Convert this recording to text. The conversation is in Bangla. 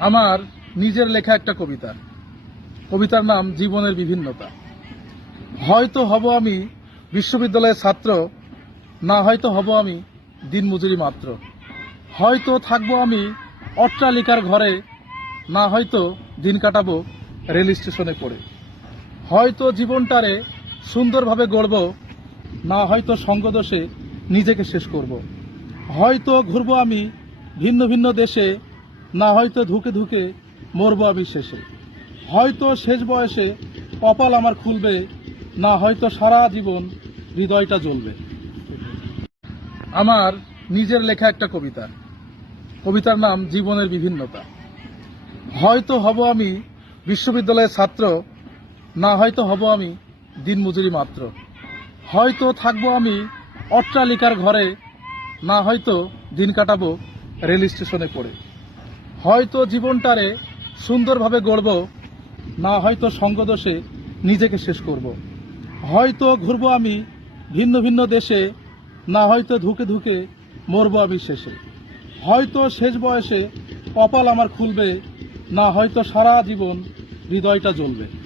আমার নিজের লেখা একটা কবিতা। কবিতার নাম জীবনের বিভিন্নতা। হয়তো হব আমি বিশ্ববিদ্যালয়ের ছাত্র, না হয়তো হব আমি দিনমজুরি মাত্র। হয়তো থাকবো আমি অট্টালিকার ঘরে, না হয়তো দিন কাটাবো রেল স্টেশনে পড়ে। হয়তো জীবনটারে সুন্দরভাবে গড়ব, না হয়তো সঙ্গদোষে নিজেকে শেষ করব। হয়তো ঘুরবো আমি ভিন্ন ভিন্ন দেশে, না হয়তো ধুকে ধুকে মরবো আমি শেষে। হয়তো শেষ বয়সে কপাল আমার খুলবে, না হয়তো সারা জীবন হৃদয়টা জ্বলবে। আমার নিজের লেখা একটা কবিতা। কবিতার নাম জীবনের বিভিন্নতা। হয়তো হব আমি বিশ্ববিদ্যালয়ের ছাত্র, না হয়তো হব আমি দিনমজুরি মাত্র। হয়তো থাকবো আমি অট্টালিকার ঘরে, না হয়তো দিন কাটাবো রেল স্টেশনে পড়ে। হয়তো জীবনটারে সুন্দরভাবে গড়ব, না হয়তো সঙ্গদোষে নিজেকে শেষ করব। হয়তো ঘুরবো আমি ভিন্ন ভিন্ন দেশে, না হয়তো ধুকে ধুকে মরবো আমি শেষে। হয়তো শেষ বয়সে কপাল আমার খুলবে, না হয়তো সারা জীবন হৃদয়টা জ্বলবে।